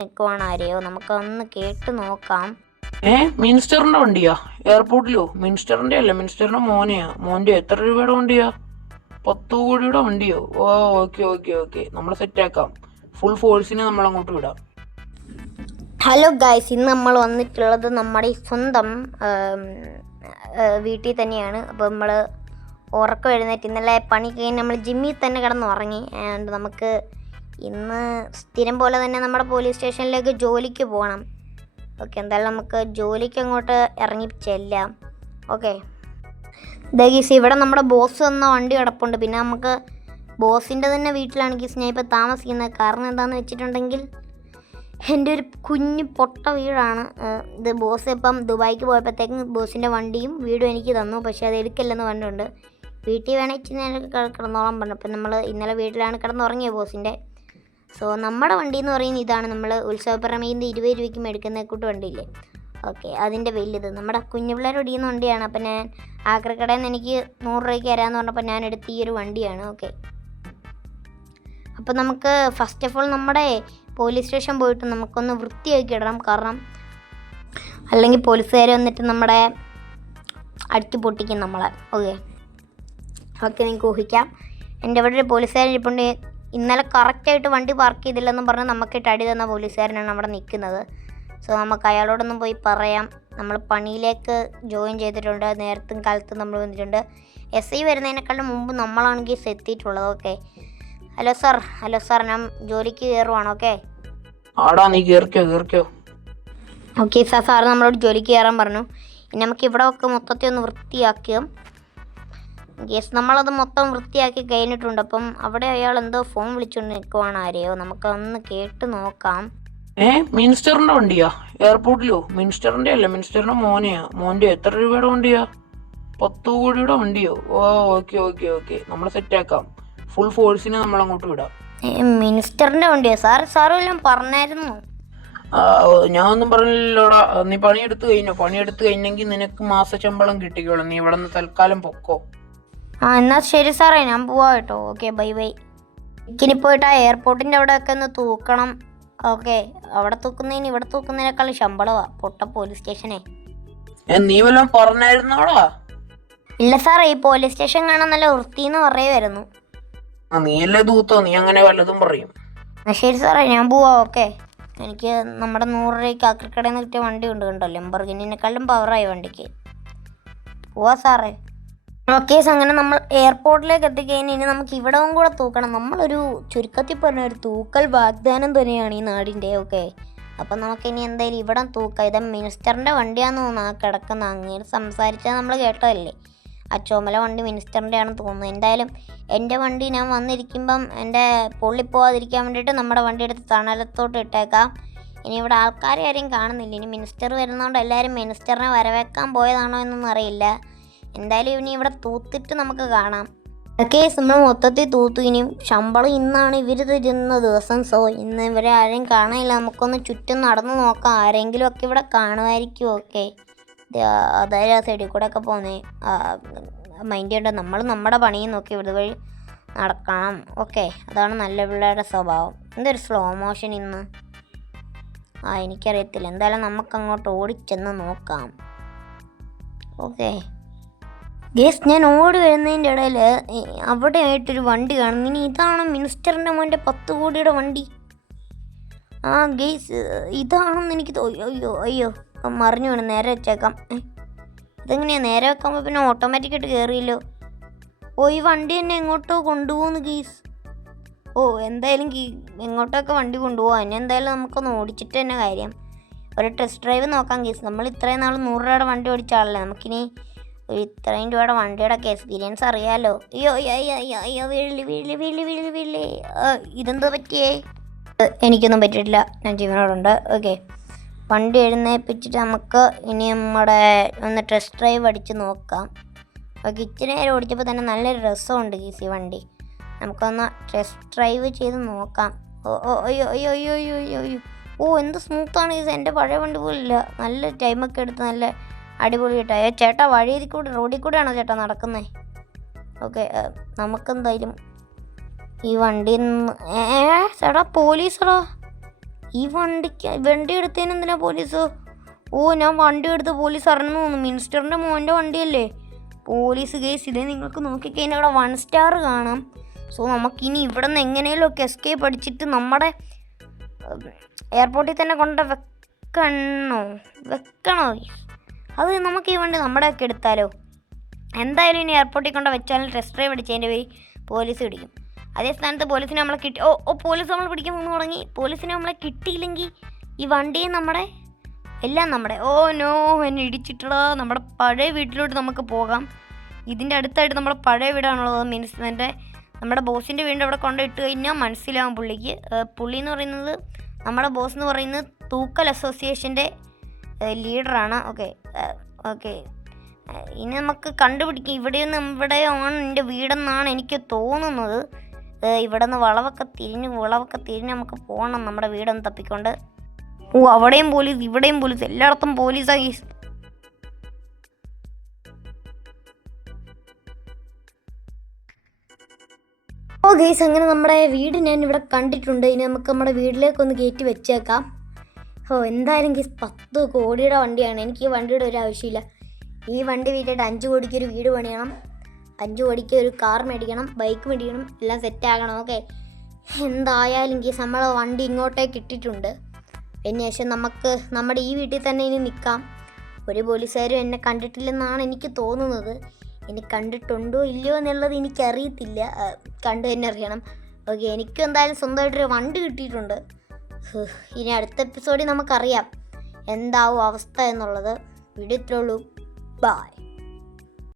നിൽക്കുവാണ് ആരെയോ, നമുക്കൊന്ന് കേട്ട് നോക്കാം. മിനിസ്റ്ററിന്റെ വണ്ടിയാ? എയർപോർട്ടിലോ? മിനിസ്റ്ററിന്റെ അല്ല, മിനിസ്റ്ററിന്റെ മോന്റെ എത്ര രൂപയുടെ വണ്ടിയാ? 10 കോടിയുടെ വണ്ടിയോ? ഓ, ഓക്കെ ഓക്കെ ഓക്കെ, നമ്മൾ സെറ്റാക്കാം. ഫുൾ ഫോഴ്സിനെ നമ്മൾ അങ്ങോട്ട് വിടാം. ഹലോ ഗൈസ്, ഇന്ന് നമ്മൾ വന്നിട്ടുള്ളത് നമ്മുടെ ഈ സ്വന്തം വീട്ടിൽ തന്നെയാണ്. അപ്പോൾ നമ്മൾ ഉറക്കം എഴുന്നേറ്റ് ഇന്നലെ പണി കഴിഞ്ഞ് നമ്മൾ ജിമ്മിൽ തന്നെ കിടന്ന് ഉറങ്ങി. ആൻഡ് നമുക്ക് ഇന്ന് സ്ഥിരം പോലെ തന്നെ നമ്മുടെ പോലീസ് സ്റ്റേഷനിലേക്ക് ജോലിക്ക് പോകണം. ഓക്കെ, എന്തായാലും നമുക്ക് ജോലിക്ക് അങ്ങോട്ട് ഇറങ്ങി ചെല്ലാം. ഓക്കെ ഗീസ്, ഇവിടെ നമ്മുടെ ബോസ് വന്ന വണ്ടി കിടപ്പുണ്ട്. പിന്നെ നമുക്ക് ബോസിൻ്റെ തന്നെ വീട്ടിലാണ് ഗീസ് ഞാൻ ഇപ്പോൾ താമസിക്കുന്നത്. കാരണം എന്താണെന്ന് വെച്ചിട്ടുണ്ടെങ്കിൽ എൻ്റെ ഒരു കുഞ്ഞ് പൊട്ട വീടാണ് ഇത്. ബോസ് ഇപ്പം ദുബായിക്ക് പോയപ്പോഴത്തേക്കും ബോസിൻ്റെ വണ്ടിയും വീടും എനിക്ക് തന്നു. പക്ഷേ അത് എടുക്കില്ലെന്ന് പറഞ്ഞിട്ടുണ്ട്. വീട്ടിൽ വേണേൽ ഇച്ചിരി നേരം കിടന്നോളാൻ പറഞ്ഞു. അപ്പം നമ്മൾ ഇന്നലെ വീട്ടിലാണ് കിടന്നുറങ്ങിയത് ബോസിൻ്റെ. സോ നമ്മുടെ വണ്ടി എന്ന് പറയുന്നത് ഇതാണ്. നമ്മൾ ഉത്സവപ്പറമ്പിൽ 20 രൂപയ്ക്ക് മേടിക്കുന്ന കൂട്ട് വണ്ടിയില്ലേ, ഓക്കെ, അതിൻ്റെ വലുത് നമ്മുടെ കുഞ്ഞു പിള്ളേർ ഓടിക്കുന്ന വണ്ടിയാണ്. അപ്പം ഞാൻ ആക്രിക്കടയിൽ നിന്ന് എനിക്ക് 100 രൂപയ്ക്ക് തരാമെന്ന് പറഞ്ഞപ്പോൾ ഞാൻ എടുത്ത ഈ ഒരു വണ്ടിയാണ്. ഓക്കെ, അപ്പോൾ നമുക്ക് ഫസ്റ്റ് ഓഫ് ഓൾ നമ്മുടെ പോലീസ് സ്റ്റേഷൻ പോയിട്ട് നമുക്കൊന്ന് വൃത്തിയാക്കി ഇടണം. കാരണം അല്ലെങ്കിൽ പോലീസുകാർ വന്നിട്ട് നമ്മുടെ അടിച്ചു പൊട്ടിക്കും നമ്മളെ. ഓക്കെ ഓക്കെ, നിങ്ങൾക്ക് ഊഹിക്കാം. എൻ്റെ ഇവിടെ ഒരു പോലീസുകാരൻ ഇരിപ്പുണ്ട്. ഇന്നലെ കറക്റ്റായിട്ട് വണ്ടി പാർക്ക് ചെയ്തില്ലെന്നും പറഞ്ഞ് നമുക്കിട്ട് അടി തന്ന പോലീസുകാരനാണ് അവിടെ നിൽക്കുന്നത്. സോ നമുക്ക് അയാളോടൊന്നും പോയി പറയാം. നമ്മൾ പണിയിലേക്ക് ജോയിൻ ചെയ്തിട്ടുണ്ട്. നേരത്തും കാലത്തും നമ്മൾ വന്നിട്ടുണ്ട്. SI വരുന്നതിനേക്കാളും മുമ്പ് നമ്മളാണെങ്കിൽ എത്തിയിട്ടുള്ളത്. ഓക്കെ, ഹലോ സാർ, ഞാൻ ജോലിക്ക് കയറുവാണ്. ഓക്കെ ഓക്കെ സാർ നമ്മളോട് ജോലിക്ക് കയറാൻ പറഞ്ഞു. ഇനി നമുക്ക് ഇവിടെ ഒക്കെ മൊത്തത്തിൽ ഒന്ന് വൃത്തിയാക്കിയും നമ്മളത് മൊത്തം വൃത്തിയാക്കി കഴിഞ്ഞിട്ടുണ്ട്. അപ്പം അവിടെ അയാൾ എന്തോ ഫോൺ വിളിച്ചുകൊണ്ട് നിൽക്കുവാണ് ആരെയോ, നമുക്കൊന്ന് കേട്ട് നോക്കാം. മിനിസ്റ്ററിന്റെ വണ്ടിയാ? എയർപോർട്ടിലോ? മിനിസ്റ്ററിന്റെ അല്ല, മിനിസ്റ്ററിന്റെ മോന്റെ എത്ര രൂപയുടെ വണ്ടിയാ? 10 കോടിയുടെ വണ്ടിയോ? ഓ, ഓക്കെ ഓക്കെ ഓക്കെ, നമ്മൾ സെറ്റാക്കാം. ഫുൾ ഫോഴ്സിനെ നമ്മൾ അങ്ങോട്ട് വിടാം. മിനിസ്റ്ററിന്റെ വണ്ടിയാ? സാർ എല്ലാം പറഞ്ഞായിരുന്നു. ഞാൻ ഒന്നും പറഞ്ഞില്ലല്ലോടാ. നീ പണിയെടുത്ത് കഴിഞ്ഞെങ്കിൽ നിനക്ക് മാസശമ്പളം കിട്ടിക്കോളും. നീ ഇവിടെ നിന്ന് തൽക്കാലം പൊക്കോ. എന്നാൽ ശരി സാറേ, ഞാൻ പോവാ കേട്ടോ. Okay, bye. എനിക്കിനി പോയിട്ട് ആ എയർപോർട്ടിൻ്റെ അവിടെയൊക്കെ ഒന്ന് തൂക്കണം. ഓക്കെ, അവിടെ തൂക്കുന്നതിന് ഇവിടെ തൂക്കുന്നതിനേക്കാളും ശമ്പളമാണ് പൊട്ട പോലീസ് സ്റ്റേഷനെ. നീ വല്ലതും പറഞ്ഞായിരുന്നോടാ? ഇല്ല സാറേ, ഈ പോലീസ് സ്റ്റേഷൻ കാണാൻ നല്ല വൃത്തിന്ന് പറയുമായിരുന്നു. നീയല്ലേ തൂത്തോ? നീ അങ്ങനെ വല്ലതും പറയും. ശരി സാറേ, ഞാൻ പോവാ. ഓക്കെ, എനിക്ക് നമ്മുടെ 100 രൂപയ്ക്ക് ആക്രിക്കടയിൽ നിന്ന് കിട്ടിയ വണ്ടി ഉണ്ട്, കണ്ടോ, ലംബോർഗിനിനേക്കാളും പവറായി വണ്ടിക്ക്. പോവാ സാറേ. ഓക്കെ, അങ്ങനെ നമ്മൾ എയർപോർട്ടിലേക്ക് എത്തിക്കഴിഞ്ഞാൽ ഇനി നമുക്ക് ഇവിടവും കൂടെ തൂക്കണം. നമ്മളൊരു ചുരുക്കത്തിൽ പറഞ്ഞ ഒരു തൂക്കൽ വാഗ്ദാനം തന്നെയാണ് ഈ നാടിൻ്റെ. ഓക്കെ, അപ്പം നമുക്കിനി എന്തായാലും ഇവിടെ തൂക്കാം. ഇത് മിനിസ്റ്ററിൻ്റെ വണ്ടിയാണെന്ന് തോന്നുന്നു. ആ കിടക്കുന്ന അങ്ങനെ സംസാരിച്ചാൽ നമ്മൾ കേട്ടതല്ലേ. ആ ചുമല വണ്ടി മിനിസ്റ്ററിൻ്റെ ആണെന്ന് തോന്നുന്നു. എന്തായാലും എൻ്റെ വണ്ടി ഞാൻ വന്നിരിക്കുമ്പം എൻ്റെ പൊള്ളിപ്പോവാതിരിക്കാൻ വേണ്ടിയിട്ട് നമ്മുടെ വണ്ടി എടുത്ത് തണലത്തോട്ട് ഇട്ടേക്കാം. ഇനി ഇവിടെ ആൾക്കാരെ ആരെയും കാണുന്നില്ല. ഇനി മിനിസ്റ്റർ വരുന്നതുകൊണ്ട് എല്ലാവരും മിനിസ്റ്ററിനെ വരവേക്കാൻ പോയതാണോ എന്നൊന്നും അറിയില്ല. എന്തായാലും ഇനി ഇവിടെ തൂത്തിട്ട് നമുക്ക് കാണാം. കേസ് നമ്മൾ മൊത്തത്തിൽ തൂത്തു. ഇനിയും ശമ്പളം ഇന്നാണ് ഇവർ തരുന്ന ദിവസം. സോ ഇന്ന് ഇവരെ ആരെയും കാണാനില്ല. നമുക്കൊന്ന് ചുറ്റും നടന്നു നോക്കാം. ആരെങ്കിലും ഒക്കെ ഇവിടെ കാണുമായിരിക്കും. ഓക്കെ, അതായത് ആ സൈഡിൽ കൂടെ ഒക്കെ പോകുന്നേ മൈൻഡ് ചെയ്യണ്ട. നമ്മൾ നമ്മുടെ പണിയും നോക്കി ഇതുവഴി നടക്കണം. ഓക്കെ, അതാണ് നല്ല പിള്ളേരുടെ സ്വഭാവം. എന്തൊരു സ്ലോ മോഷൻ ഇന്ന്. എനിക്കറിയത്തില്ല. എന്തായാലും നമുക്കങ്ങോട്ട് ഓടിച്ചെന്ന് നോക്കാം. ഓക്കെ ഗേസ്, ഞാൻ ഓടി വരുന്നതിൻ്റെ ഇടയിൽ അവിടെ ആയിട്ടൊരു വണ്ടി കാണുന്നു. ഇനി ഇതാണ് മിനിസ്റ്ററിൻ്റെ മോൻ്റെ 10 കോടിയുടെ വണ്ടി. ഗേസ്, ഇതാണെന്ന് എനിക്ക് അയ്യോ മറിഞ്ഞു വേണം. നേരെ വെച്ചേക്കാം. ഇതെങ്ങനെയാണ് നേരെ വെക്കുമ്പോൾ പിന്നെ ഓട്ടോമാറ്റിക്കായിട്ട് കയറിയല്ലോ. ഈ വണ്ടി എന്നെ എങ്ങോട്ടോ കൊണ്ടുപോകുന്നു ഗീസ്. എന്തായാലും എങ്ങോട്ടൊക്കെ വണ്ടി കൊണ്ടുപോകാം. എന്നെ എന്തായാലും നമുക്കൊന്ന് ഓടിച്ചിട്ട് തന്നെ കാര്യം. ഒരു ടെസ്റ്റ് ഡ്രൈവ് നോക്കാം ഗീസ്. നമ്മൾ ഇത്രയും നാൾ 100 രൂപയുടെ വണ്ടി ഓടിച്ച ആളല്ലേ. നമുക്കിനി ഒരു ഇത്രയും രൂപയുടെ വണ്ടിയുടെ ഒക്കെ എക്സ്പീരിയൻസ് അറിയാമല്ലോ. അയ്യോ വീഴി. ഇതെന്താ പറ്റിയേ? എനിക്കൊന്നും പറ്റിയിട്ടില്ല, ഞാൻ ജീവനോടുണ്ട്. ഓക്കെ, വണ്ടി എഴുന്നേൽപ്പിച്ചിട്ട് നമുക്ക് ഇനി നമ്മുടെ ഒന്ന് ടെസ്റ്റ് ഡ്രൈവ് അടിച്ച് നോക്കാം. ഓക്കെ, ഇച്ചിരി നേരം ഓടിച്ചപ്പോൾ തന്നെ നല്ലൊരു രസമുണ്ട് ഗീസി വണ്ടി. നമുക്കൊന്ന് ടെസ്റ്റ് ഡ്രൈവ് ചെയ്ത് നോക്കാം. അയ്യോ എന്ത് സ്മൂത്താണ് ഗീസ്. എൻ്റെ പഴയ വണ്ടി പോലില്ല. നല്ല ടൈമൊക്കെ എടുത്ത് നല്ല അടിപൊളിയായിട്ടാണ്. ചേട്ടാ റോഡിൽ കൂടെയാണോ ചേട്ടാ നടക്കുന്നത്? ഓക്കെ, നമുക്കെന്തായാലും ഈ വണ്ടി ചേട്ടാ പോലീസടാ. ഈ വണ്ടി എടുത്തതിന് എന്തിനാ പോലീസ്? ഓ, ഞാൻ വണ്ടി എടുത്ത് പോലീസ് അറിഞ്ഞു തോന്നുന്നു. മിനിസ്റ്ററിൻ്റെ മോൻ്റെ വണ്ടിയല്ലേ പോലീസ് കേസ്. ഇതേ നിങ്ങൾക്ക് നോക്കിക്കഴിഞ്ഞാൽ ഇവിടെ 1 സ്റ്റാർ കാണാം. സോ നമുക്കിനി ഇവിടെ നിന്ന് എങ്ങനെയൊക്കെ എസ്കേപ്പ് അടിച്ചിട്ട് നമ്മുടെ എയർപോർട്ടിൽ തന്നെ വെക്കണോ? അത് നമുക്ക് ഈ വണ്ടി നമ്മുടെയൊക്കെ എടുത്താലോ? എന്തായാലും ഇനി എയർപോർട്ടിൽ വെച്ചാലും ടെസ്റ്റ് ഡ്രൈവ് അടിച്ചതിൻ്റെ പേര് പോലീസ് പിടിക്കും. അതേ സ്ഥാനത്ത് പോലീസിനെ നമ്മളെ കിട്ടി. പോലീസ് നമ്മൾ പിടിക്കാൻ വന്നു തുടങ്ങി. പോലീസിനെ നമ്മളെ കിട്ടിയില്ലെങ്കിൽ ഈ വണ്ടിയും നമ്മുടെ എല്ലാം നമ്മുടെ. നോ, എന്നെ ഇടിച്ചിട്ടടാ. നമ്മുടെ പഴയ വീട്ടിലോട്ട് നമുക്ക് പോകാം. ഇതിൻ്റെ അടുത്തായിട്ട് നമ്മുടെ പഴയ വീടാണുള്ളത്. മീൻസ് നമ്മുടെ ബോസിൻ്റെ വീടിൻ്റെ അവിടെ കൊണ്ടിട്ട് കഴിഞ്ഞാൽ മനസ്സിലാവും പുള്ളിക്ക്. പുള്ളി എന്ന് പറയുന്നത്, നമ്മുടെ ബോസ് എന്ന് പറയുന്നത് തൂക്കൽ അസോസിയേഷൻ്റെ ലീഡറാണ്. ഓക്കെ ഇനി നമുക്ക് കണ്ടുപിടിക്കാം. ഇവിടെയാണ് എൻ്റെ വീടെന്നാണ് എനിക്ക് തോന്നുന്നത്. ഇവിടെ നിന്ന് വളവൊക്കെ തിരിഞ്ഞ് നമുക്ക് പോകണം നമ്മുടെ വീടൊന്ന് തപ്പിക്കൊണ്ട്. അവിടെയും പോലീസ്, ഇവിടെയും പോലീസ്, എല്ലായിടത്തും പോലീസായി. ഗൈസ്, അങ്ങനെ നമ്മുടെ വീട് ഞാൻ ഇവിടെ കണ്ടിട്ടുണ്ട്. ഇനി നമുക്ക് നമ്മുടെ വീട്ടിലേക്കൊന്ന് കയറ്റി വെച്ചേക്കാം. എന്തായാലും ഗൈസ് 10 കോടിയുടെ വണ്ടിയാണ്. എനിക്ക് ഈ വണ്ടിയുടെ ഒരു ആവശ്യമില്ല. ഈ വണ്ടി വിറ്റിട്ട് 5 കോടിക്ക് ഒരു വീട് പണിയണം, 5 കോടിക്ക് ഒരു കാർ മേടിക്കണം, ബൈക്ക് മേടിക്കണം, എല്ലാം സെറ്റാകണം. ഓക്കെ, എന്തായാലും ഗൈസ് നമ്മളെ വണ്ടി ഇങ്ങോട്ടേക്ക് ഇട്ടിട്ടുണ്ട്. അതിന് ശേഷം നമുക്ക് നമ്മുടെ ഈ വീട്ടിൽ തന്നെ ഇനി നിൽക്കാം. ഒരു പോലീസുകാരും എന്നെ കണ്ടിട്ടില്ലെന്നാണ് എനിക്ക് തോന്നുന്നത്. ഇനി കണ്ടിട്ടുണ്ടോ ഇല്ലയോ എന്നുള്ളത് എനിക്കറിയത്തില്ല. കണ്ടു തന്നെ അറിയണം. ഓക്കെ, എനിക്കും എന്തായാലും സ്വന്തമായിട്ടൊരു വണ്ടി കിട്ടിയിട്ടുണ്ട്. ഇനി അടുത്ത എപ്പിസോഡിൽ നമുക്കറിയാം എന്താവും അവസ്ഥ എന്നുള്ളത്. വീഡിയോ ഇത്രേ ഉള്ളൂ. ബൈ.